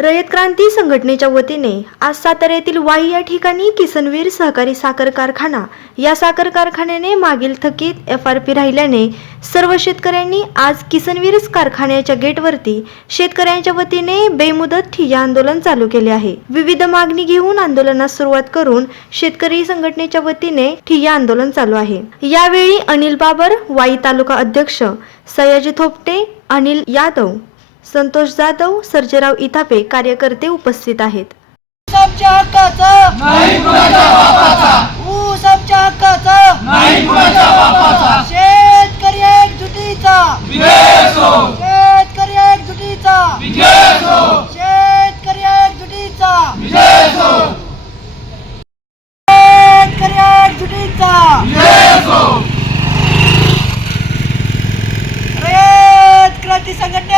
रयत क्रांती संघटनेच्या वतीने आज सातारा येथील वाई या ठिकाणी किसनवीर सहकारी साखर कारखाना या साखर कारखान्याने मागील थकीत एफ आर पी राहिल्याने सर्व शेतकऱ्यांनी आज किसनवीर कारखान्याच्या गेटवरती शेतकऱ्यांच्या वतीने बेमुदत ठिय्या आंदोलन चालू केले आहे. विविध मागणी घेऊन आंदोलनास सुरुवात करून शेतकरी संघटनेच्या वतीने ठिय्या आंदोलन चालू आहे. यावेळी अनिल बाबर वाई तालुका अध्यक्ष सयाजी थोपटे अनिल यादव संतोष जाधव सर्जेराव इथापे कार्यकर्ते उपस्थित आहेत. ऊसाच्या हक्काचा. नाही कुणाच्या बापाचा. ऊसाच्या हक्काचा. नाही कुणाच्या बापाचा. शेतकरी एकजुटीचा. शेतकरी एकजुटीचा विजय असो शेतकरी एकजुटीचा विजय असो शेतकरी एकजुटीचा विजय असो रयत क्रांती संघटनेचा विजय असो